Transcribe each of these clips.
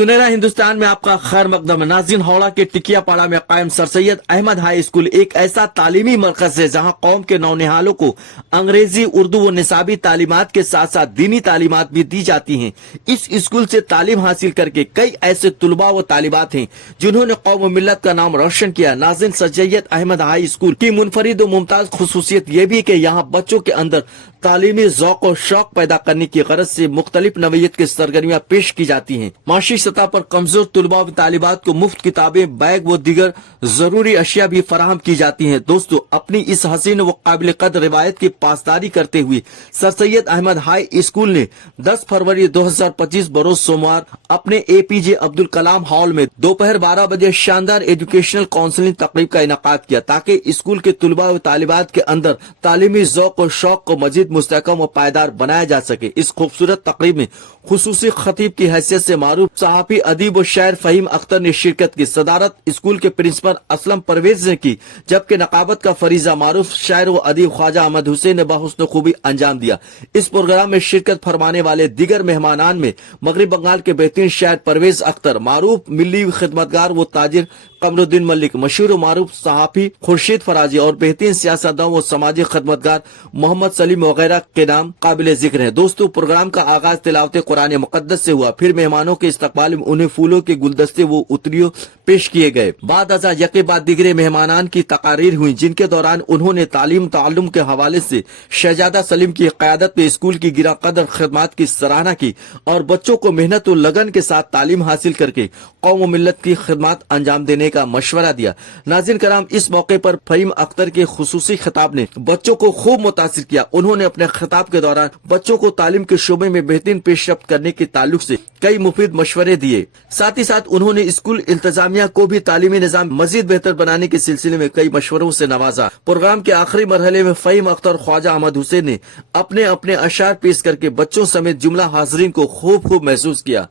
सुनहरा हिंदुस्तान में आपका खैर मकदम। नाज़रीन, हावड़ा के टिकियापाड़ा में कायम Sir Syed Ahmad high school एक ऐसा तालीमी मरकज है जहां कौम के नौनिहालों को अंग्रेजी, उर्दू व निसाबी तालीमात के साथ साथ दीनी तालीमात भी दी जाती हैं। इस स्कूल से तालीम हासिल करके कई ऐसे तुलबा व तालिबात हैं जिन्होंने कौम व मिल्लत का नाम रोशन किया। नाज़रीन, Sir Syed Ahmad high school की मुनफरिद व मुमताज खुसूसियत ये भी कि यहाँ बच्चों के अंदर तालीमी ज़ौक़ और शौक पैदा करने की गरज से मुख्तलिफ नवैयत की सरगर्मियाँ पेश की जाती हैं। माशी सतह पर कमजोर तुलबा व तालिबात को मुफ्त किताबें, बैग व दीगर जरूरी अशिया भी फराहम की जाती हैं। दोस्तों, अपनी इस हसीन व काबिल कदर रिवायत की पासदारी करते हुए Sir Syed Ahmad high school ने 10 फरवरी 2025 बरोज सोमवार अपने APJ अब्दुल कलाम हॉल में दोपहर 12 बजे शानदार एजुकेशनल काउंसलिंग तकरीब का इनेकाद किया ताकि स्कूल के तुलबा व तालिबात के अंदर तालीमी ज़ौक़ और शौक को मजीद मुस्तहकम व पायदार बनाया जा सके। इस खूबसूरत तकरीब में खुसूसी खतीब की हैसियत से मारूफ सहाफी, अदीब व शायर फहीम अख्तर ने शिरकत की। सदारत स्कूल के प्रिंसिपल असलम परवेज ने की, जबकि नकाबत का फरीजा मारूफ शायर व अदीब ख्वाजा अहमद हुसैन ने बहुस्न खूबी अंजाम दिया। इस प्रोग्राम में शिरकत फरमाने वाले दीगर मेहमानान में मगरब बंगाल के बेहतरीन शायर परवेज अख्तर, मारूफ मिली खिदमतगार व ताजिर कमरुद्दीन मलिक, मशहूर मारूफ सहाफी खुर्शीद फराजी और बेहतरीन सियासतदान व समाजी खिदमतगार मोहम्मद सलीम वगैरह के नाम काबिल जिक्र है। दोस्तों, प्रोग्राम का आगाज तिलावत कुरान मुकद्दस से हुआ। फिर मेहमानों के इस्तकबाल में उन्हें फूलों के गुलदस्ते व उतरियों पेश किए गए। बाद अज़ा यके बाद दिगरे मेहमानान की तकारीर हुई, जिनके दौरान उन्होंने तालीम ताल्लुम के हवाले से शहजादा सलीम की क़यादत में स्कूल की गिरा कदर खिदमत की सराहना की और बच्चों को मेहनत और लगन के साथ तालीम हासिल करके कौम व मिल्लत की खिदमत अंजाम देने का मशवरा दिया। नाज़रीन कराम, इस मौके पर फहीम अख्तर के खुसूसी खिताब ने बच्चों को खूब मुतासिर किया। उन्होंने अपने खिताब के दौरान बच्चों को तालीम के शोबे में बेहतरीन पेशरफ्त करने के ताल्लुक से कई मुफीद मशवरे दिए। साथ ही साथ उन्होंने स्कूल इंतजामिया को भी तालीमी निजाम मजीद बेहतर बनाने के सिलसिले में कई मशवरों से नवाजा। प्रोग्राम के आखिरी मरहले में फहीम अख्तर, ख्वाजा अहमद हुसैन ने अपने अपने अशार पेश करके बच्चों समेत जुमला हाजरीन को खूब महसूस किया।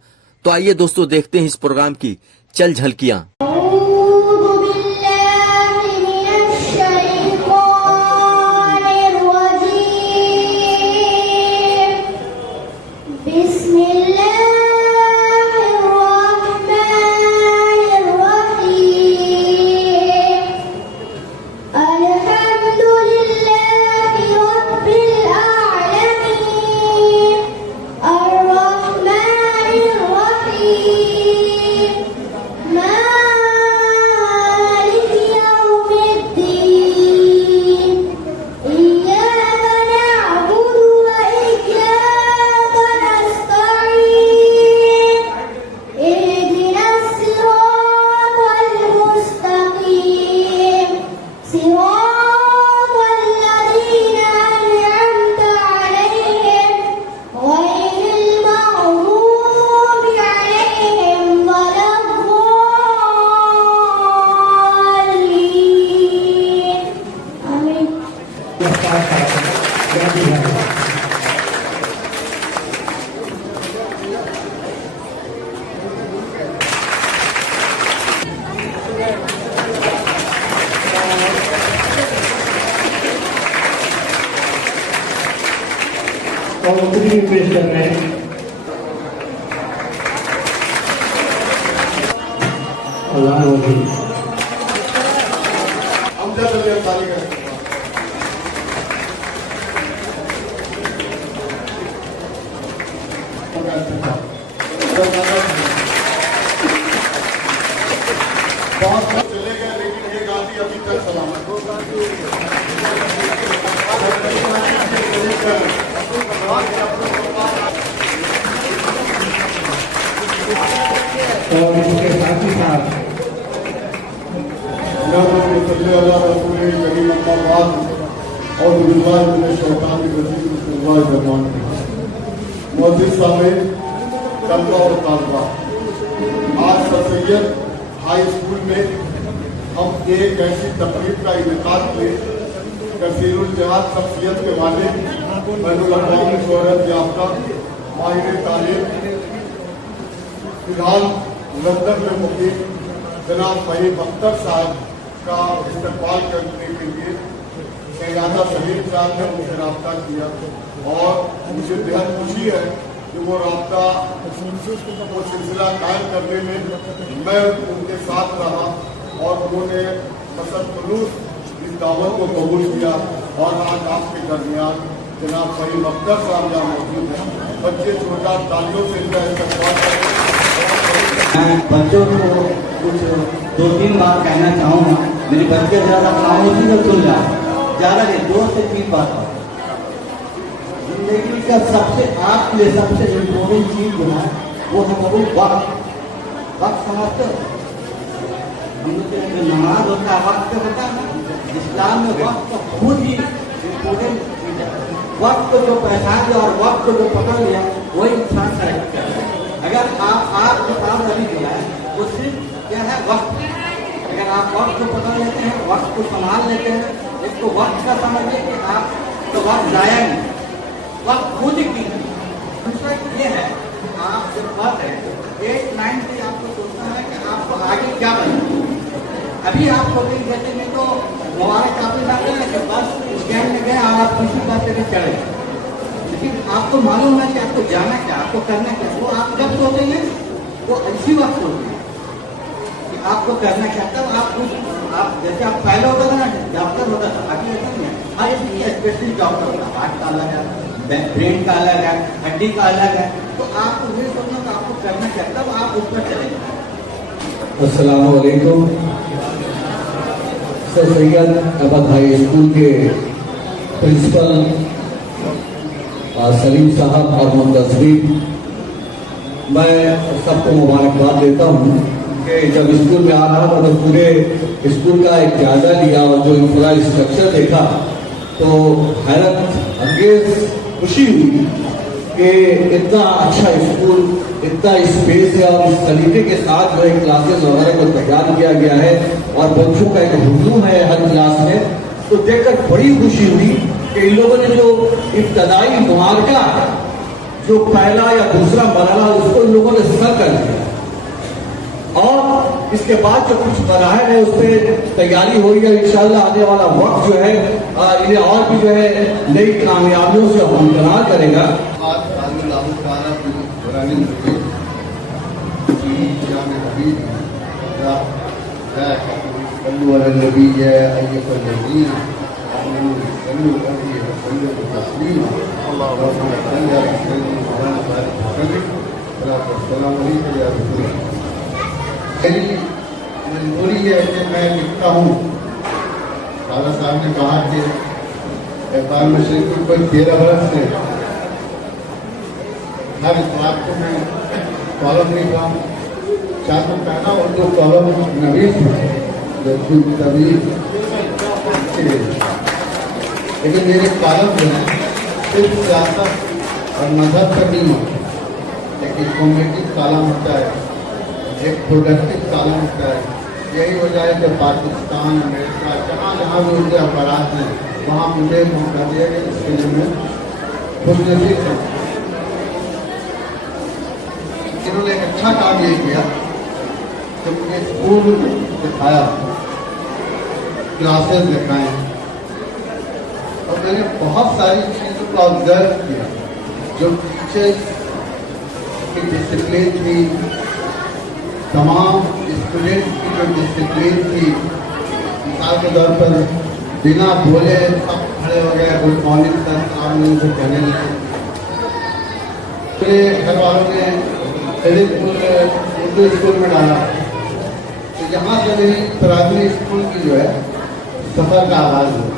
तो आइए दोस्तों, देखते हैं इस प्रोग्राम की चल झलकियाँ। पेश कर रहे हैं अल्लाह वकील चले गए, लेकिन ये गाड़ी अभी तक सलामत हो। और इसके साथ ही साथ आज सर सैयद हाई स्कूल में हम एक ऐसी तकरीब का इनेकाद किए कसीरुल जहाद शख्सियत के वाले बैनुल-अक़वामी शोहरत याफ्ता माहिर तालीम फिलहाल लंदन में मुकीम जनाब फहीम अख्तर साहब का इस्तकबाल करने के लिए शहजादा सलीम साहब ने मुझसे रब्ता किया और मुझे बेहद खुशी है कि वो रास्ता वो सिलसिला कायम करने में मैं उनके साथ रहा और उन्होंने खलूस इस दावत को कबूल किया। और आज आपके दरमियान जनाब फहीम अख्तर साहब यहाँ मौजूद हैं। बच्चे जोरदार तालियों से इनका इस्तेमाल करें। मैं बच्चों को कुछ 2-3 बात कहना चाहूँगा। मेरे बच्चे ज़्यादा खामोशी में सुन जाओ, ज़्यादा नहीं, 2 से 3 बात। जिंदगी का सबसे आपके लिए सबसे इम्पोर्टेंट चीज़ जो है वो है वो वक्त समझते हो। हम लोग जो नमाज होता है वक्त पे होता है ना, इस्लाम में वक्त बहुत ही इम्पोर्टेंट चीज़ है। वक्त को जो पहचान लिया और वक्त को जो पकड़ लिया वही इंसान तरक्की कर रहा है। अगर आप जो काम अभी किया है वो सिर्फ क्या है वक्त। अगर आप वक्त को पकड़ लेते हैं, वक्त को संभाल लेते हैं, एक तो वक्त का समझिए कि आप तो वक्त जाया नहीं, वक्त खुद की। दूसरा ये है कि आप जब पढ़ रहे हैं 8-9 से आपको सोचना है कि आपको आगे क्या करना है। अभी आप सोचेंगे जैसे में तो हमारे काफी जाते हैं कि बस स्टैंड में गए और आप किसी बात से चढ़े, लेकिन आपको मालूम है कि आपको जाना क्या, आपको करना क्या। वो आप जब सोचेंगे वो इसी वक्त सोचेंगे कि आपको करना क्या। तब आप जैसे आप पहले होता था ना डॉक्टर होता था, अभी ऐसा नहीं है। हर एक स्पेशलिस्ट डॉक्टर होता है, हार्ट का अलग है, ब्रेन का अलग है, हड्डी का अलग है। तो आपको ये सोचना कि आपको करना क्या, तब आप उस पर चलेंगे। अस्सलाम वालेकुम। Sir Syed Ahmad high school के प्रिंसिपल सलीम साहब और मुंतजरीन, मैं सबको मुबारकबाद देता हूँ कि जब स्कूल में आ रहा था तो पूरे स्कूल का एक जायजा लिया और जो इंफ्रास्ट्रक्चर देखा तो हैरत अंगेज खुशी हुई कि इतना अच्छा स्कूल, इतना स्पेस है और इस तरीके के साथ जो है क्लासेस वगैरह को तैयार किया गया है और बच्चों का एक हुजूम है हर क्लास में। तो देखकर बड़ी खुशी हुई कि इन लोगों ने जो इब्तदाई मुआरका जो पहला या दूसरा मरहला उसको इन लोगों ने सर कर दिया और इसके बाद जो कुछ मराहल है उस पर तैयारी हो रही है। इंशाल्लाह आने वाला वक्त जो है इन्हें और भी जो है नई कामयाबियों से हमदरार करेगा। मेरी मजबूरी है कि मैं लिखता हूँ। खाला साहब ने कहा कि एहसान मशीन को कोई 13 बरस से हर इस बात को मैं कॉलम लिखा हूँ। चार कहना और जो कॉलम नवीस तभी लेकिन मेरे कॉलम जो है सिर्फ सियासत और मजहब का नहीं होता, एक इंफॉर्मेटिव कॉलम होता है, एक प्रोडक्टिव कॉलम होता है। यही वजह है कि पाकिस्तान, अमेरिका, जहाँ जहाँ भी उनके अपराध हैं वहाँ मुझे मौका दिया गया, इसके लिए मैं खुशनसीब हूँ। इन्होंने एक अच्छा काम ये किया कि मुझे स्कूल दिखाया, क्लासेस दिखाए और मैंने बहुत सारी चीज़ों को ऑब्जर्व किया। जो टीचर्स की डिसिप्लिन थी, तमाम स्टूडेंट की जो डिसिप्लिन थी, मिसाल के तौर पर बिना बोले सब खड़े हो गए, गुड मॉर्निंग सर, सामने से कहने लगे। मेरे घर वालों ने उर्दू स्कूल में डाला, तो यहाँ से मेरी प्राइमरी स्कूल की जो है सफर का आगाज हुआ।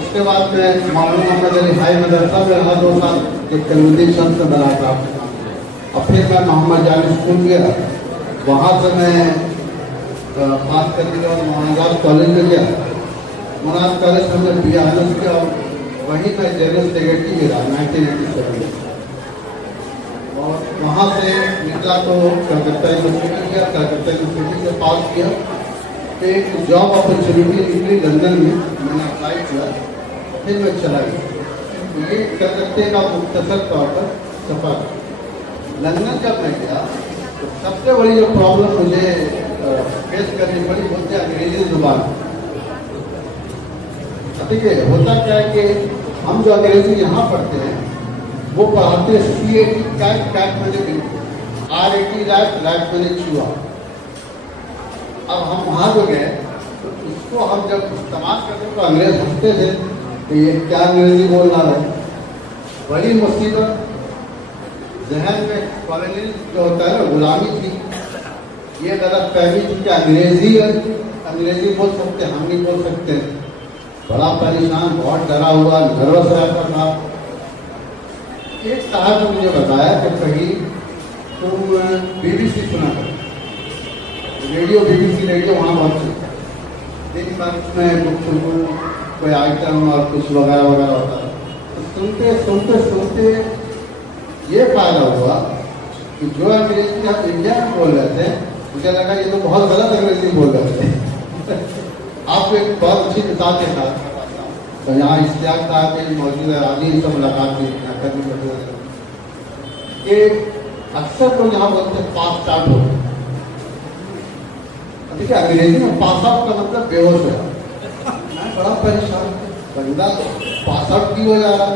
उसके बाद मैं मौलाना मोहम्मद अली हाई मदरसा में रहा 2 साल, जो कलमुद्दीन शम्स से बना था। और फिर मैं मोहम्मद जानी स्कूल गया, वहाँ से मैं पास करने के बाद मोहनाज कॉलेज में गया। मोहनाज कॉलेज में हमने BA ऑनर्स किया और वहीं मैं जनरल सेक्रेटरी भी रहा 1987 में। और वहाँ से निकला तो कलकत्ता यूनिवर्सिटी गया, कलकत्ता यूनिवर्सिटी से पास किया। एक जॉब अपॉर्चुनिटी निकली लंदन में, मैंने अप्लाई किया, फिर मैं चला गया। ये कलकत्ते का मुख्तसर तौर पर सफ़र। लंदन जब मैं गया तो सबसे बड़ी जो प्रॉब्लम मुझे फेस करनी पड़ी वो थी अंग्रेजी जुबान। ठीक है, होता क्या है कि हम जो अंग्रेजी यहाँ पढ़ते हैं वो पढ़ाते हैं CAT कैट कैट मैंने बिल्कुल RAT रैट रैट मैंने चूहा। अब हम वहाँ जो गए तो उसको हम जब इस्तेमाल करते तो अंग्रेज हंसते थे कि ये क्या अंग्रेजी बोल रहा है। बड़ी मुसीबत जहन में कॉलोनी जो होता है ना गुलामी थी, ये गलत फहमी थी कि अंग्रेजी बोल सकते हम नहीं बोल सकते। बड़ा परेशान, बहुत डरा हुआ, नर्वस रहता था। एक साहब ने मुझे बताया कि कहीं तुम BBC सुना करो, रेडियो BBC रेडियो वहाँ बहुत चलता है। दिन भर उसमें कुछ कोई आइटम और कुछ वगैरह वगैरह होता है। तो सुनते सुनते सुनते ये फायदा हुआ कि जो अंग्रेजी हम इंडिया में बोल रहे थे मुझे लगा ये तो बहुत गलत अंग्रेजी बोल रहे थे। आपको एक बहुत अच्छी मिसाल के साथ तो यहाँ इश्तियाक साहब मौजूद है, आदि से मुलाकात की ये अक्सर लोग यहाँ बोलते हैं पास स्टार्ट हो। देखिए अंग्रेजी में पास आउट का मतलब बेहोश हो जाना। मैं बड़ा परेशान, बंदा पास आउट क्यों हो जा रहा है।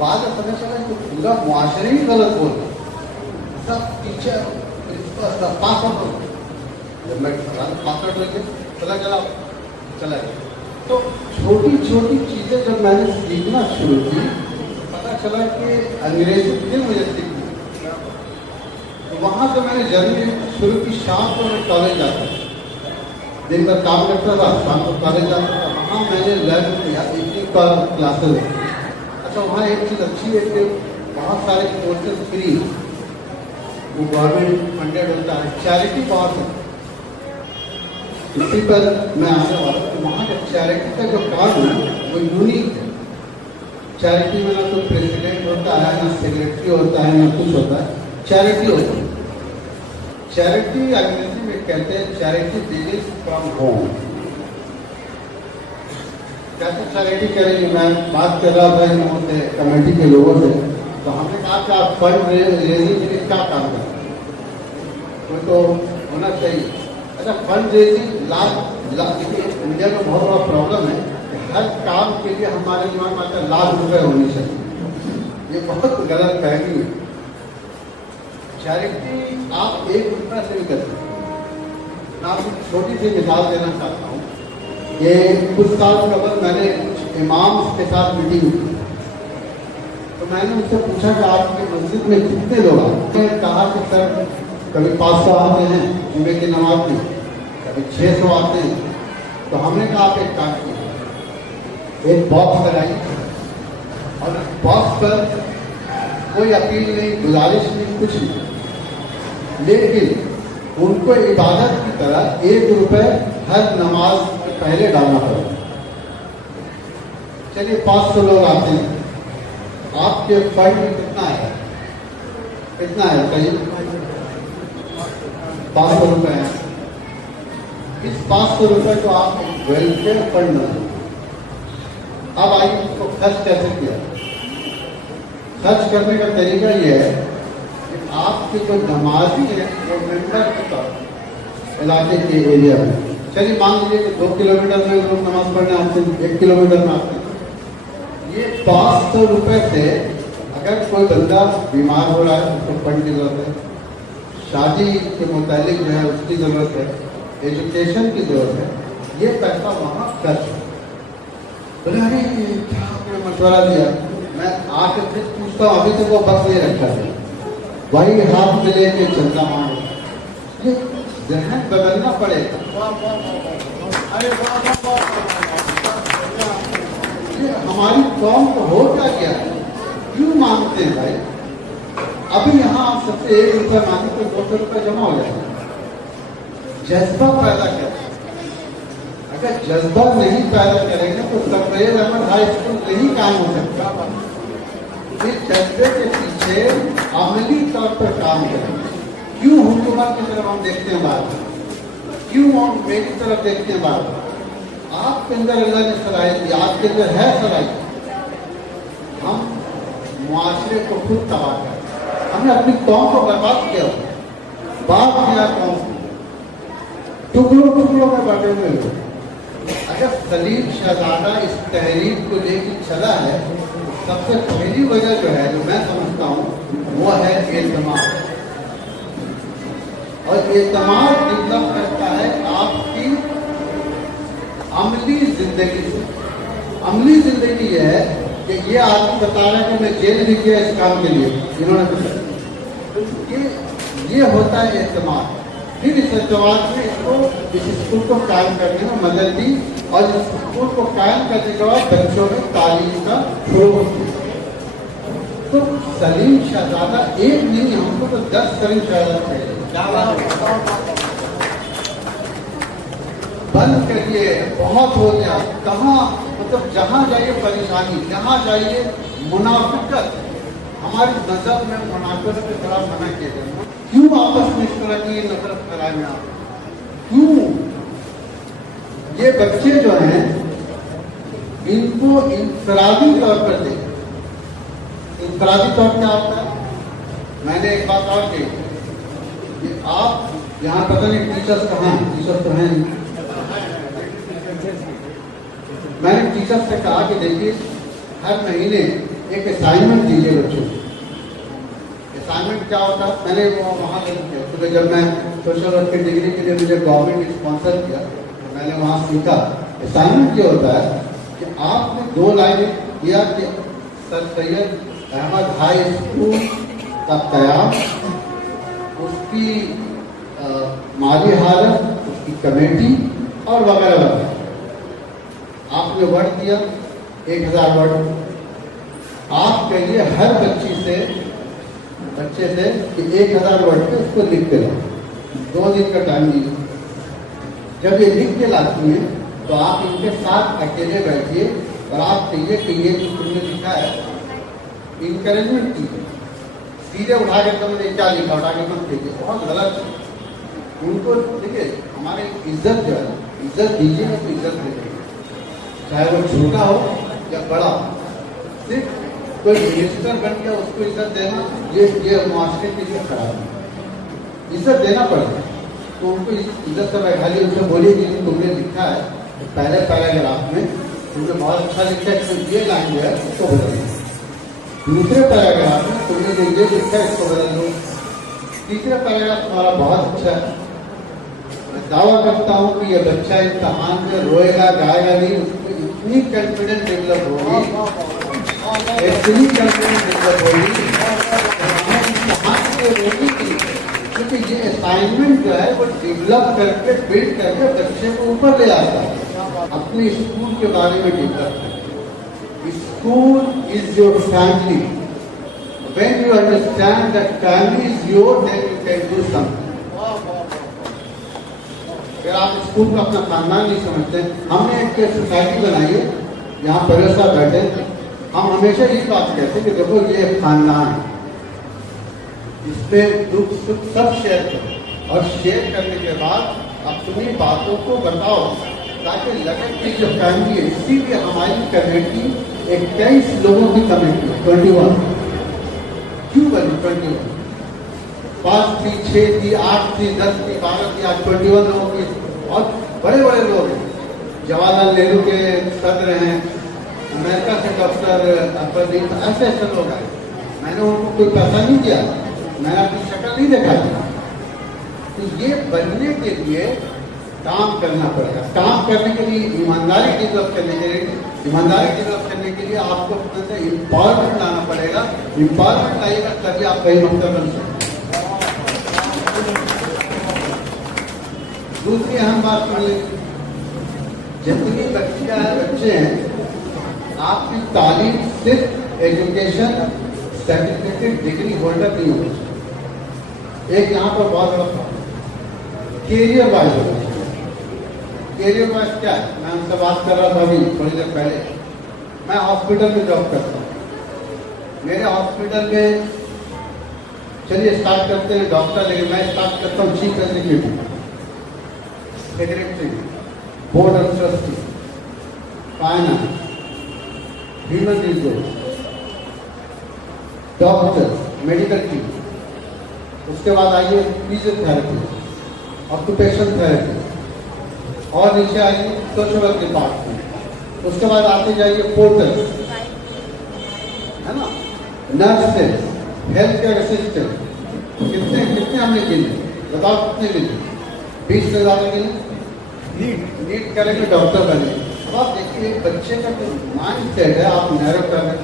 बाद में पता चला कि पूरा मुआशरे ही गलत बोल रहा, सब टीचर सब पास आउट हो। जब मैं पास आउट होकर पता चला गया। तो छोटी छोटी चीजें जब मैंने सीखना शुरू की पता चला कि अंग्रेजी क्यों मुझे सीखनी। तो वहाँ से मैंने जर्नी शुरू की। शाम को मैं कॉलेज जाता था, दिन भर काम करता था, शाम को कॉलेज जाता था। वहाँ मैंने लर्न किया इवनिंग का क्लासेस। अच्छा वहाँ एक चीज़ अच्छी है कि बहुत सारे कोर्सेज फ्री, वो गवर्नमेंट फंडेड होता है, चैरिटी बहुत है। इसी पर मैं आने वाला हूँ। वहाँ का चैरिटी का जो काम है वो यूनिक है। चैरिटी में ना तो प्रेसिडेंट होता है, ना सेक्रेटरी होता है, ना कुछ होता है, चैरिटी होती है। चैरिटी अंग्रेजी में कहते हैं चैरिटी बिगिंस फ्रॉम होम। कैसे चैरिटी करेंगे, मैं बात कर रहा था इन लोगों से, कमेटी के लोगों से, तो हमने कहा कि आप फंड रेजिंग के लिए क्या काम करें, कोई तो होना चाहिए। अच्छा फंड रेजिंग देखिए इंडिया में बहुत बड़ा प्रॉब्लम है कि हर काम के लिए हमारे दिमाग में आता है लाख रुपए होने चाहिए। ये बहुत गलत फहमी है। चैरिटी आप 1 रुपया से भी कर सकते हैं। मैं आपको छोटी सी मिसाल देना चाहता हूँ। ये कुछ साल कबल मैंने इमाम्स के साथ मीटिंग की, तो मैंने उनसे पूछा कि आपके मस्जिद में कितने लोग आते हैं। उन्होंने कहा कि सर कभी 500 आते हैं जुमे की नमाज में, कभी 600 आते हैं। तो हमने कहा आप एक काम कीजिए, एक बॉक्स लगाइए और बॉक्स पर कोई अपील नहीं, गुजारिश नहीं, कुछ नहीं, लेकिन उनको इबादत की तरह 1 रुपए हर नमाज से पहले डालना पड़ेगा। चलिए 500 लोग आते हैं, आपके फंड में कितना है, कितना है कहीं 500 रुपए है। इस 500 रुपए को आप वेलफेयर फंड में, अब आइए इसको खर्च कैसे किया। खर्च करने का तरीका ये है कि आपके जो नमाजी है वो मेंबर के तौर इलाके के एरिया में, चलिए मान लीजिए कि 2 किलोमीटर में लोग नमाज पढ़ने आते हैं, 1 किलोमीटर में आते हैं। ये 500 रुपए से अगर कोई बंदा बीमार हो रहा है उसको फंड की जरूरत है, शादी के मुतालिक जो है उसकी जरूरत है, एजुकेशन की जरूरत है, ये पैसा वहाँ खर्च है। बोले अरे क्या आपने मशवरा दिया। मैं आके फिर पूछता हूँ, अभी तक वो बस नहीं रखा है, वही हाथ में लेके चलता मानो। ये जहन बदलना पड़ेगा। अरे ये हमारी कौम को हो क्या गया है, क्यों मांगते हैं भाई। अभी यहाँ आप सबसे 1 रुपया मांगे तो 200 रुपया जमा हो जाएगा। जज्बा पैदा करें। अगर जज्बा नहीं पैदा करेंगे तो सफेद अहमद हाई स्कूल नहीं काम हो सकता। इस जज्बे के पीछे अमली तौर पर काम करें। क्यों हुकूमत की तरफ हम देखते हैं बात, क्यों हम मेरी तरफ देखते हैं बात। आपके अंदर अल्लाह ने सलाहियत दी, आपके अंदर है सलाहियत। हम मुआशरे को खुद तबाह करें। हमने अपनी कौम को बर्बाद किया, बात किया कौम टुकड़ों टुकड़ों में बांटे हुए। जब सलीम शहजादा इस तहरीक को लेकर चला है, सबसे पहली वजह जो है, जो मैं समझता हूँ, वो है एतमाद। और एतमाद डेवलप करता है आपकी अमली जिंदगी से। अमली जिंदगी ये है कि ये आदमी बता रहा है कि मैं जेल भी गया इस काम के लिए, इन्होंने बताया। ये होता है एतमाद। फिर इस एतमाद में इसको इस स्कूल को कायम करने में मदद दी, और इस स्कूल को कायम करने के बाद बच्चों में तालीम का फरोग दिया। तो सलीम शहजादा एक नहीं, हमको तो 10 सलीम शहजादा चाहिए। क्या बात है, बंद करिए, बहुत हो गया। कहाँ, मतलब जहाँ जाइए परेशानी, जहाँ जाइए मुनाफिकत। हमारी मजहब में मुनाफिकत के खिलाफ मना किया जाए। क्यों आपस में इस तरह की नफरत कराए में आप? क्यों? ये बच्चे जो हैं, इनको इंफरादी तौर पर देखें। इंफरादी तौर पर आता है। मैंने एक बात और कही कि आप यहाँ पता नहीं टीचर्स कहाँ हैं, टीचर तो हैं नहीं। मैंने टीचर से कहा कि देखिए, हर महीने एक असाइनमेंट दीजिए बच्चों को। असाइनमेंट क्या होता है, मैंने वो वहाँ किया, क्योंकि जब मैं सोशल वर्क की डिग्री के लिए मुझे गवर्नमेंट ने स्पॉन्सर किया, तो मैंने वहाँ सीखा। असाइनमेंट ये होता है कि आपने 2 लाइनें किया कि Sir Syed Ahmad high school का कयाम, उसकी माली हालत, उसकी कमेटी और वगैरह वगैरह। आपने वर्ड दिया 1000 वर्ड। आप कहिए हर बच्चे से कि 1000 वर्ड पे उसको लिख के लाओ। 2 दिन का टाइम दीजिए। जब ये लिख के लाती हैं तो आप इनके साथ अकेले बैठिए और आप कहिए कि ये जो तुमने लिखा है, इंकरेजमेंट कीजिए। सीधे उठा के तुमने क्या लिखा, उठा के मत कीजिए, बहुत गलत है। उनको देखिए, हमारे इज्जत जो है, इज्जत दीजिए तो इज्जत दीजिए, चाहे वो छोटा हो या बड़ा हो। सिर्फ कोई मिनिस्टर बन गया उसको इज्जत देना, ये मुआशरे के लिए खराब है। इज्जत देना पड़ेगा। तो उनको इज्जत से बैठा लिया, उनसे बोलिए कि तुमने लिखा है तो पहले पैराग्राफ में तुमने बहुत अच्छा लिखा है, तो ये लाइन जो है उसको बदल दो। दूसरे पैराग्राफ में तुमने जो ये लिखा है इसको बदल दो। तीसरा पैराग्राफ तुम्हारा बहुत अच्छा है। मैं दावा करता हूँ कि ये बच्चा इम्तहान में रोएगा गाएगा नहीं, उसको इतनी कॉन्फिडेंस डेवलप होगी, इतनी कॉन्फिडेंस डेवलप होगी इम्तहान में रोने की। क्योंकि ये असाइनमेंट जो है वो डेवलप करके, बिल्ड करके बच्चे को ऊपर ले आता है। अपने स्कूल के बारे में डेवलप करके। School is your family. When you understand that family is yours, then you can do something. अगर आप स्कूल को अपना खानदान नहीं समझते, हमने एक सोसाइटी बनाई है, यहाँ परिवार साहब बैठे, हम हमेशा ये बात कहते हैं कि देखो ये खानदान है, इसमें दुख सुख सब शेयर करो, और शेयर करने के बाद अपनी बातों को बताओ, ताकि लगे कि जो फैमिली है। इसीलिए हमारी कमेटी 21 लोगों की कमेटी, 21 क्यों बनी? 21 5 थी, 6 थी, 8 थी, 10 थी, 12 थी, आज 21 लोगों की। और बड़े बड़े लोग हैं, जवाहरलाल नेहरू के सदर हैं, अमेरिका के डॉक्टर अकबरुद्दीन, ऐसे ऐसे लोग हैं। मैंने उनको कोई पैसा नहीं दिया, मैंने अपनी शक्ल नहीं दिखाई। तो ये बनने के लिए काम करना पड़ेगा। काम करने के लिए ईमानदारी डेवलप करने के लिए, आपको अपने एम्पावरमेंट लाना पड़ेगा। एम्पावरमेंट लाइएगा तभी आप कहीं मकसद बन सकते। दूसरी अहम बात सुनिए, जितनी बच्चे हैं, आपकी तालीम सिर्फ एजुकेशन सर्टिफिकेट डिग्री होल्डर नहीं होनी चाहिए। एक यहाँ पर बहुत बड़ा कैरियर वाइज होना चाहिए। कैरियर वाइज क्या है? मैं उनसे बात कर रहा था अभी थोड़ी देर पहले। मैं हॉस्पिटल में जॉब करता हूँ। मेरे हॉस्पिटल में, चलिए स्टार्ट करते हैं डॉक्टर, लेकिन मैं स्टार्ट करता हूँ chief executive, secretary, board of trustee, finance, human resource, doctor, medical team, उसके बाद आइए फिजियोथेरेपी, ऑक्यूपेशन थेरेपी, और नीचे आइए सोशल वर्क डिपार्टमेंट, उसके बाद आते जाइए पोर्टल, है ना, नर्सेस, हेल्थ केयर असिस्टेंट, कितने कितने हमने गिने, बताओ कितने गिने? 20 से ज़्यादा गिने। नीट करेंगे डॉक्टर बने। अब आप देखिए एक बच्चे का जो माइंड सेट है आप नैरो कर रहे हैं।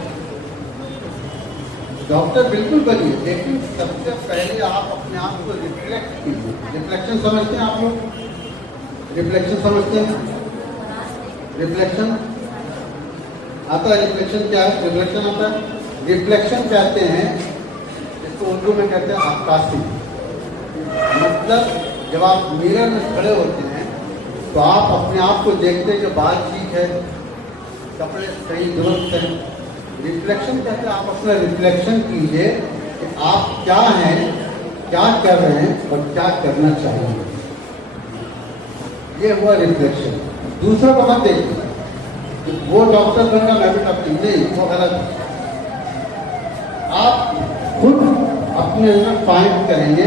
डॉक्टर बिल्कुल बनिए, लेकिन सबसे पहले आप अपने आप को रिफ्लेक्ट कीजिए। रिफ्लेक्शन समझते हैं आप लोग? रिफ्लेक्शन समझते हैं? रिफ्लेक्शन आता है? रिफ्लेक्शन क्या है? रिफ्लेक्शन आता है। रिफ्लेक्शन कहते हैं, इसको उर्दू में कहते हैं अक्कासी। मतलब जब आप मिरर में खड़े होते हैं तो आप अपने आप को देखते हैं कि बाल ठीक है, कपड़े सही दुरुस्त हैं। रिफ्लेक्शन कहते हैं आप अपना रिफ्लेक्शन कीजिए कि आप क्या हैं, क्या कर रहे हैं और क्या करना चाहिए। ये हुआ रिफ्लेक्शन। दूसरा को मत देखिए वो डॉक्टर बनना मैं भी डॉक्टर नहीं, वो गलत है। आप खुद अपने अंदर फाइंड करेंगे,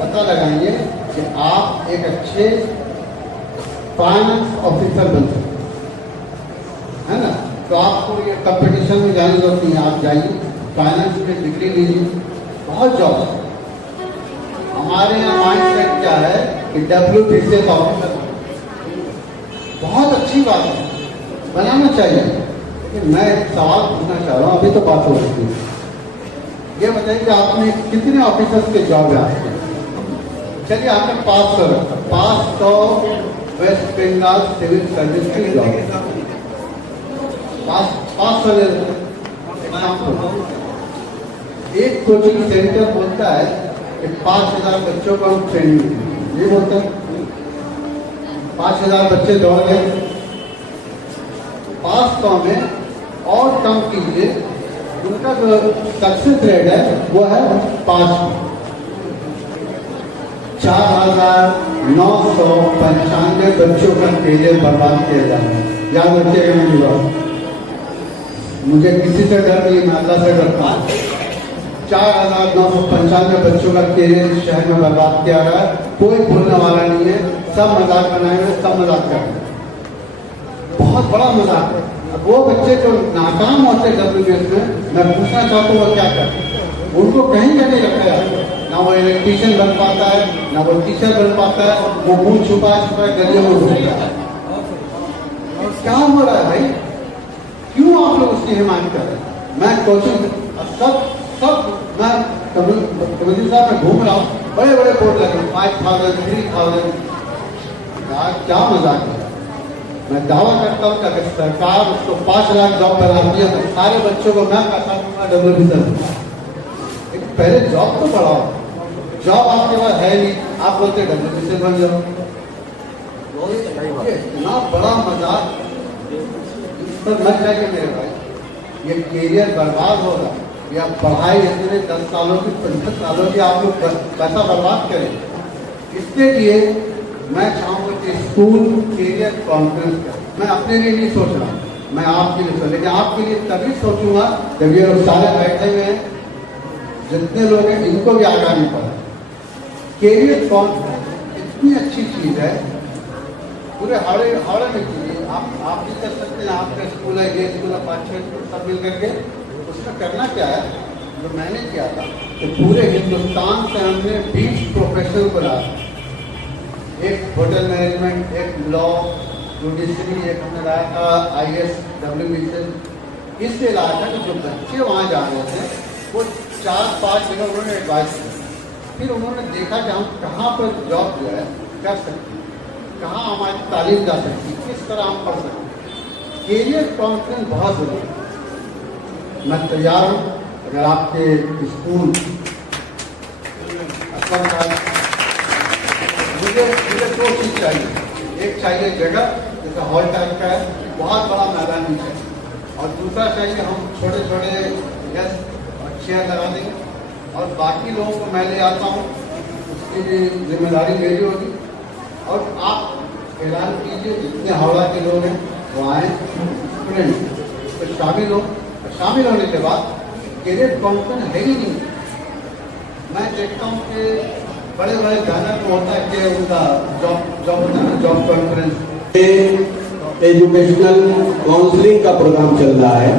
पता लगाएंगे कि आप एक अच्छे फाइनेंस ऑफिसर बन सकते है ना। तो आपको ये कंपटीशन में जाने की जरूरत नहीं है, आप जाइए फाइनेंस में डिग्री लीजिए, बहुत जॉब है। हमारे यहाँ माइंड सेट क्या है कि WBCS का ऑफिसर बहुत अच्छी बात है, बनाना चाहिए। लेकिन मैं एक सवाल पूछना चाह रहा हूँ, अभी तो बात हो रही है, ये बताइए कि आपने कितने ऑफिसर्स के जॉब है आपके? चलिए आपने 500 रखा, 500 वेस्ट बंगाल सिविल सर्विस की जॉब, 500 ले लेते। एक कोचिंग सेंटर बोलता है कि 5000 बच्चों को हम ट्रेनिंग दें, ये बोलता है 5000 बच्चे दौड़ गए, 500 में और कम कीजिए, उनका जो सक्सेस रेट है वो है 5। 4995 बच्चों का करियर बर्बाद किया जा रहा है। याद रखिएगा मेरी बात, मुझे किसी से डर नहीं, मैं अल्लाह से डरता हूँ। 4995 बच्चों का करियर इस शहर में बर्बाद किया गया है, कोई भूलने वाला नहीं है, सब मजाक बनाए हुए, सब मजाक कर रहे हैं, बहुत बड़ा मजाक है। अब वो बच्चे जो नाकाम होते WBS में, मैं पूछना चाहता हूँ वो क्या करते, उनको कहीं का नहीं रखा जाता, ना वो इलेक्ट्रीशियन बन पाता है, ना वो टीचर बन पाता है, वो मुंह छुपा छुपा गलियों में घूमता है। क्या हो रहा है भाई, क्यों आप लोग उसकी हिमायत कर रहे हैं? मैं कोचिंग सब मैं कमिटी साहब में घूम रहा हूँ, बड़े बड़े बोर्ड लगे 5000 3000, क्या मजाक है। मैं दावा करता हूँ कि अगर सरकार उसको 5 लाख जॉब बनाती है तो सारे बच्चों को मैं कहता हूँ WBCS। लेकिन पहले जॉब तो बढ़ाओ, जॉब आपके पास है नहीं, आप बोलते WBCS बन जाओ। इतना बड़ा मजाक पर मत जाइए मेरे भाई, ये करियर बर्बाद होगा। या पढ़ाई इतने 10 सालों की 15 सालों की आप लोग पैसा बर्बाद करें। इसके लिए मैं चाहूँगा कि स्कूल करियर कॉन्फ्रेंस करें। मैं अपने लिए नहीं सोच रहा, मैं आपके लिए सोच, लेकिन आपके लिए तभी सोचूंगा जब ये लोग सारे बैठे हुए हैं, जितने लोग हैं इनको भी आगामी पड़ा। करियर कॉन्फ्रेंस इतनी अच्छी चीज़ है, पूरे हावड़े में कीजिए। आप भी कर सकते हैं, आपका स्कूल है, ये स्कूल है, 5-6 स्कूल सब मिल करके। उसमें करना क्या है, जो मैंने किया था कि पूरे हिंदुस्तान से हमने 20 प्रोफेशनल को लाया, एक होटल मैनेजमेंट, एक लॉ, जुडिशरी, एक हमने लाया था IAS WBCS। इसलिए लाया था कि जो बच्चे वहाँ जा रहे थे वो 4-5 जगह उन्होंने एडवाइस किया, फिर उन्होंने देखा कि हम कहाँ पर जॉब जो है कर सकते हैं, कहाँ हमारी तालीम जा सकती है, किस तरह हम पढ़ सकते हैं। करियर कॉन्फ्रेंस बहुत जरूरी है। मैं तैयार हूँ, अगर आपके स्कूल मुझे 2 चीज़ चाहिए। एक चाहिए जगह, जैसे हॉल टाइप का है, बहुत बड़ा मैदान नीचे, और दूसरा चाहिए हम छोटे छोटे डेस्क और चेयर लगा देंगे, और बाकी लोगों को मैं ले आता हूँ, उसकी भी जिम्मेदारी मेरी होगी। और आप ऐलान कीजिए जितने हावड़ा के लोग हैं वो आए, स्टूडेंट तो शामिल हो। शामिल होने के बाद करियर कॉन्फ्रेंस है ही नहीं। मैं देखता हूँ कि बड़े बड़े बैनर को होता है कि उनका जॉब होता है, जॉब कॉन्फ्रेंस, एजुकेशनल काउंसलिंग का प्रोग्राम चल रहा है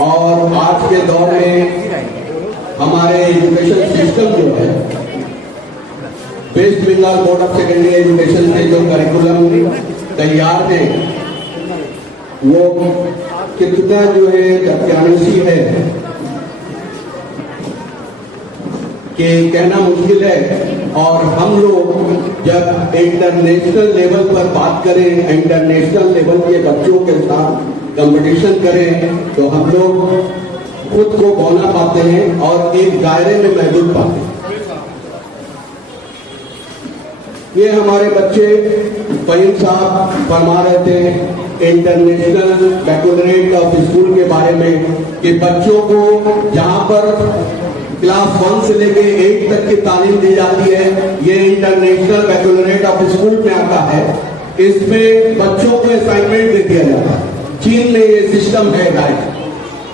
और आज के दौर में हमारे एजुकेशन सिस्टम जो है West Bengal board of secondary education के जो करिकुलम तैयार है वो कितना जो है तथ्यानुसी है कि कहना मुश्किल है। और हम लोग जब इंटरनेशनल लेवल पर बात करें, इंटरनेशनल लेवल के बच्चों के साथ कंपटीशन करें तो हम लोग खुद को बौना पाते हैं और एक दायरे में महदूद पाते हैं। ये हमारे बच्चे फहीम साहब फरमा रहे थे इंटरनेशनल बैकलॉरेट ऑफ स्कूल के बारे में कि बच्चों को जहां पर क्लास 1 से लेके 8 तक की तालीम दी जाती है ये इंटरनेशनल बैकलॉरेट ऑफ स्कूल में आता है। इसमें बच्चों को असाइनमेंट दे दिया जाता है। चीन में ये सिस्टम है गाइड,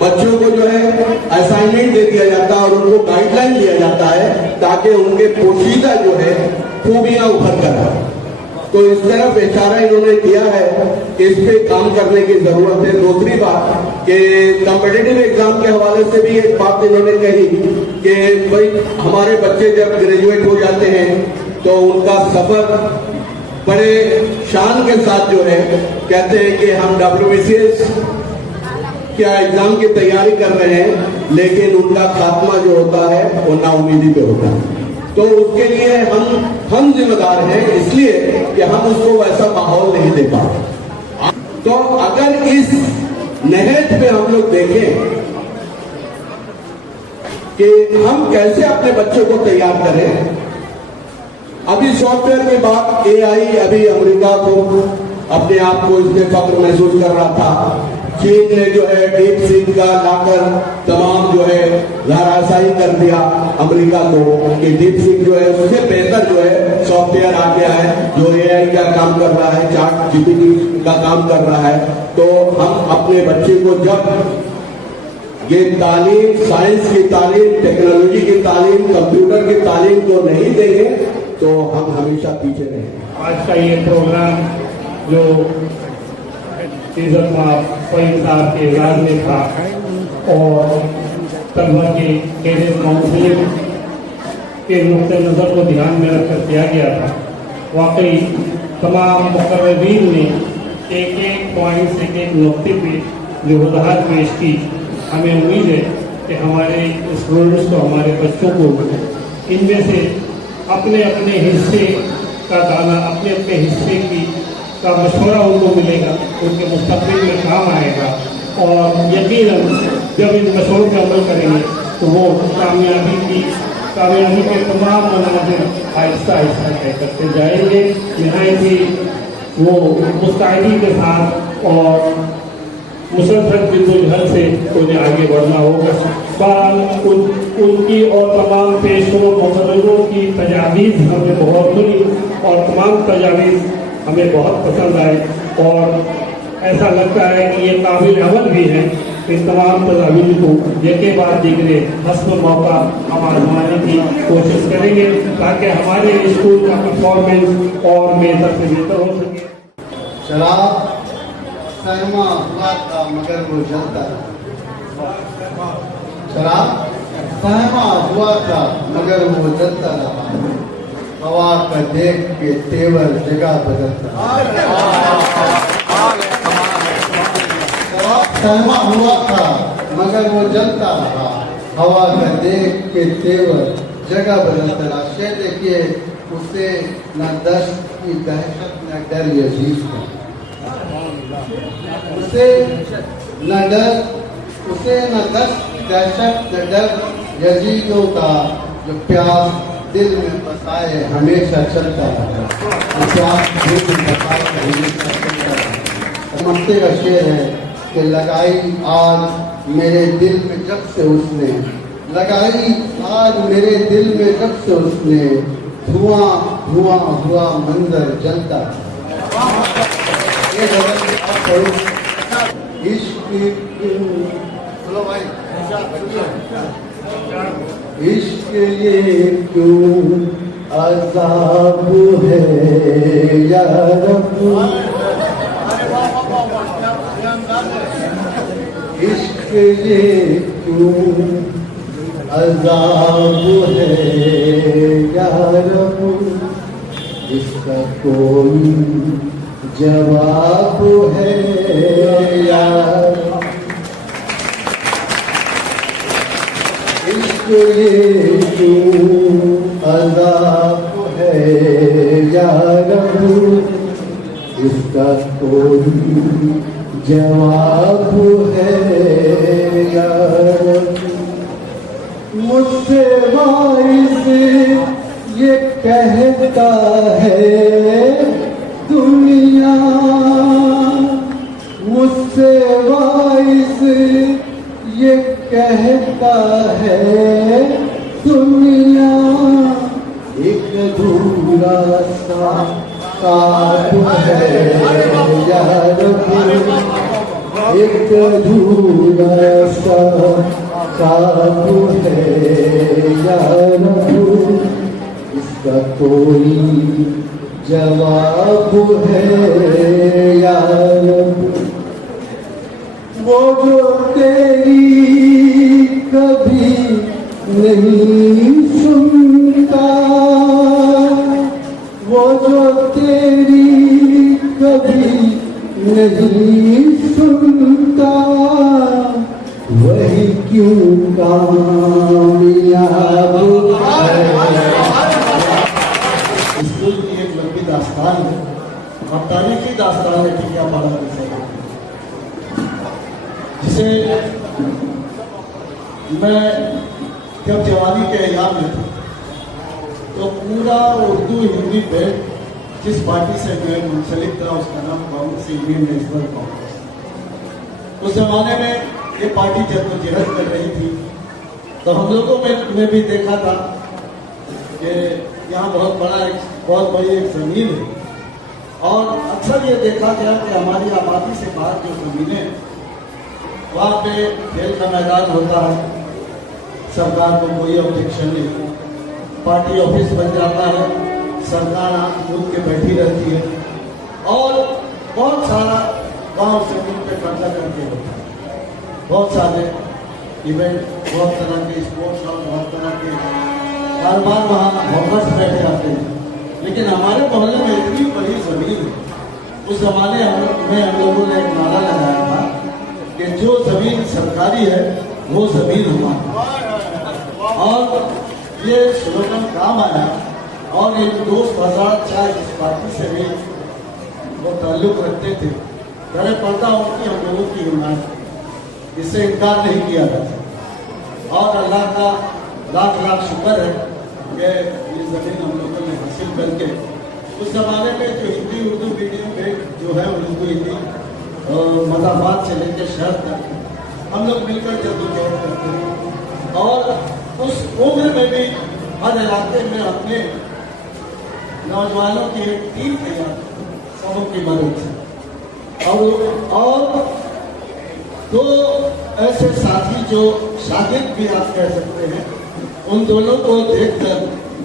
बच्चों को जो है असाइनमेंट दे दिया जाता है और उनको गाइडलाइन दिया जाता है ताकि उनके पोशीदा जो है खूबियां उभर कर आए। तो इस तरफ इशारा इन्होंने किया है कि इस पे काम करने की जरूरत है। दूसरी बात कि कॉम्पिटिटिव एग्जाम के हवाले से भी एक बात इन्होंने कही कि भाई हमारे बच्चे जब ग्रेजुएट हो जाते हैं तो उनका सफर बड़े शान के साथ जो है कहते हैं कि हम WBCS क्या एग्जाम की तैयारी कर रहे हैं लेकिन उनका खात्मा जो होता है वो नाउमीदी पे होता है। तो उसके लिए हम जिम्मेदार हैं इसलिए कि हम उसको वैसा माहौल नहीं दे पाते। तो अगर इस नहज पे हम लोग देखें कि हम कैसे अपने बच्चों को तैयार करें, अभी सॉफ्टवेयर के बाद AI अभी अमेरिका को अपने आप को इसमें फख्र महसूस कर रहा था। चीन ने जो है डीप सीक का लाकर तमाम जो है धराशायी कर दिया अमेरिका को कि डीप सीक जो है उससे बेहतर जो है सॉफ्टवेयर आ गया है जो AI का काम कर रहा है, चैट GPT का काम कर रहा है। तो हम अपने बच्चे को जब ये तालीम, साइंस की तालीम, टेक्नोलॉजी की तालीम, कंप्यूटर की तालीम को नहीं देंगे तो हम हमेशा पीछे रहेंगे। आज का ये प्रोग्राम जो इज्जत फहीम साहब के इलाज में था और तलबा के कैरियर काउंसलिंग के नुक्ते नज़र को ध्यान में रखकर किया गया था। वाकई तमाम मुकर्ररीन ने एक एक पॉइंट से एक नुक्ते पे जो वजाहत पेश की। हमें उम्मीद है कि हमारे स्टूडेंट्स को, हमारे बच्चों को इनमें से अपने अपने हिस्से का दाना, अपने अपने हिस्से का मशवरा उनको मिलेगा, उनके मुस्तक़बिल में काम आएगा और यकीनन जब इन मशवरों पर अमल करेंगे तो वो कामयाबी के तमाम मनाजिर आहिस्ता आहिस्ता तय करते जाएंगे। नहायत ही वो मुस्तैदी के साथ और मुसलसल जिद्दोजहद से उन्हें आगे बढ़ना होगा। उनकी और तमाम पेशरों मुकर्ररों की तजावीज़ हमें बहुत सुनी और तमाम तजावीज़ हमें बहुत पसंद आए और ऐसा लगता है कि ये काबिल अमल भी है। इन तमाम तजावीज़ को यके बाद दिखने हस्ब मौका हम आजमाने की कोशिश करेंगे ताकि हमारे स्कूल का परफॉर्मेंस और बेहतर से बेहतर हो सके। शराब सहमा हुआ था मगर वो जलता रहा। शराब सहमा हुआ था मगर वो जलता रहा। हवा का देख के तेवर जगह बदलता। सहमा हुआ था मगर वो जलता रहा। हवा का देख के तेवर जगह बदलता रहा। शेर देखिए, उसे न दश्त की दहशत न डर यजीज का, उसे न दश्त की दहशत न डर यजीदों का, जो प्यास दिल में बसाए हमेशा चलता रहा। प्यास दिल में बसाए हमेशा चलता रहा। मस्ते का शेर है कि लगाई आग मेरे दिल में जब से उसने, लगाई आग मेरे दिल में जब से उसने, धुआं धुआं हुआ मंजर जलता। ये इश्क इश्क ये क्यों अज़ाब है या रब, इश्क ये क्यों अज़ाब है या रब, इसका कोई जवाब है या रब। इश्क ये क्यों अज़ाब है या रब, इसका कोई जवाब है या रब। मुझसे वाइस ये कहता है दुनिया, मुझसे वाइस ये कहता है दुनिया, एक अधूरा सा काम है या रब, एक अधूरा सा काम है या रब, इसका कोई जवाब है या रब। वो जो तेरी कभी नहीं सुनता, वो जो तेरी कभी नहीं सुनता, वही क्यों कामयाब है। स्कूल की एक लंबी दास्तान है और तारीखी दास्तान है टिकियापाड़ा की सैनिक, जिसे मैं जब जवानी के अयाम में था तो पूरा उर्दू हिंदी बेल्ट जिस पार्टी से मैं मुंसलिक था उसका नाम कांग्रेस इंडियन नेशनल कांग्रेस। उस जमाने में ये पार्टी जद्दोजहद कर रही थी, तो हम लोगों ने भी देखा था कि यहाँ बहुत बड़ी एक जमीन है, और अक्सर ये देखा गया कि हमारी आबादी से बाहर जो जमीनें, वहाँ पे खेल का मैदान होता है, सरकार को कोई ऑब्जेक्शन नहीं, पार्टी ऑफिस बन जाता है, सरकार आंख मूंद के बैठी रहती है, और बहुत सारा गांव जमीन पे कब्जा करके होता है। बहुत सारे इवेंट, बहुत तरह के स्पोर्ट्स और बहुत तरह के कारोबार वहाँ हॉकर्स बैठे आते हैं, लेकिन हमारे मोहल्ले में इतनी बड़ी जमीन है। उस जमाने में हम लोगों ने एक नारा लगाया था कि जो जमीन सरकारी है वो जमीन हमारी, और ये स्लोगन काम आया। और एक दोस्त आजाद चाहे जिस पार्टी से भी वो ताल्लुक रखते थे, करे पड़ता उनकी हम लोगों की हिम्मत, इससे इनकार नहीं किया था। और अल्लाह का लाख लाख शुक्र है कि ये जमीन हम लोगों ने हासिल करके, उस जमाने में जो हिंदी उर्दू मीडियम में जो है उर्दू हिंदी मदाबाद से लेकर शहर तक हम लोग मिलकर जद्दोजहद करते हैं। और उस उम्र में भी हर इलाके में अपने नौजवानों की एक टीम तैयार सबों की मदद से, और दो ऐसे साथी जो शागिर्द भी आप कह सकते हैं, उन दोनों को देखकर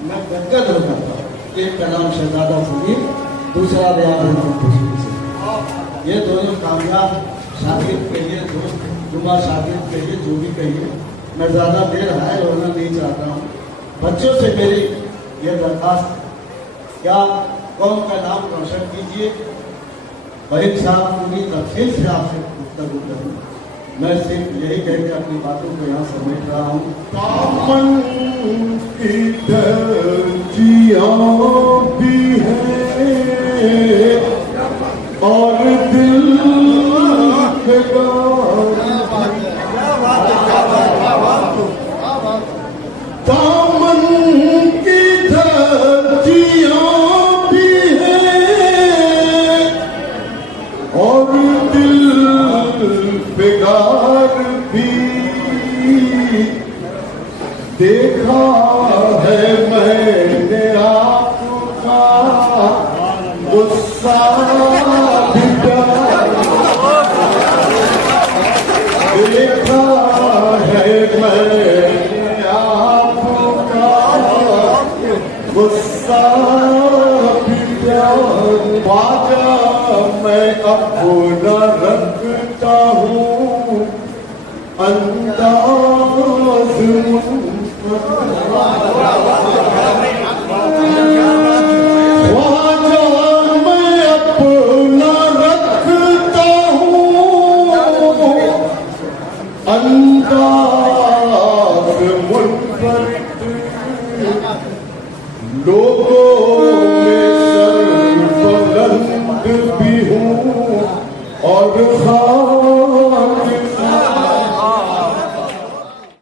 मैं गदगद हो जाता। एक का नाम शहजादा सलीम, दूसरा रियाज अहमद खुशबू से। ये दोनों कामयाब शागिर्द कहिए, दोस्त जुमा शागिर्द कहिए, जो भी कहिए, मैं ज़्यादा देर हाय होना नहीं चाहता हूँ। बच्चों से मेरी ये दरखास्त, क्या कौम का नाम रोशन कीजिए। बहन साहब पूरी तफसील से आपसे गुफ्तगू करूँ, मैं सिर्फ यही कह के अपनी बातों को यहाँ समेट रहा हूँ। दामन की दर्जियाँ भी है और दिल दामन की दर्जियाँ भी है और दिल बेगार भी। देखा है मैंने आपका गुस्सा भी सा भी प्यार ख्वाजा मैं अपना रखता हूँ अंदाज ख्वाजा मैं अपना रखता हूँ अंदाज मुनफरिद लोगों में सरबुलंद भी हूँ और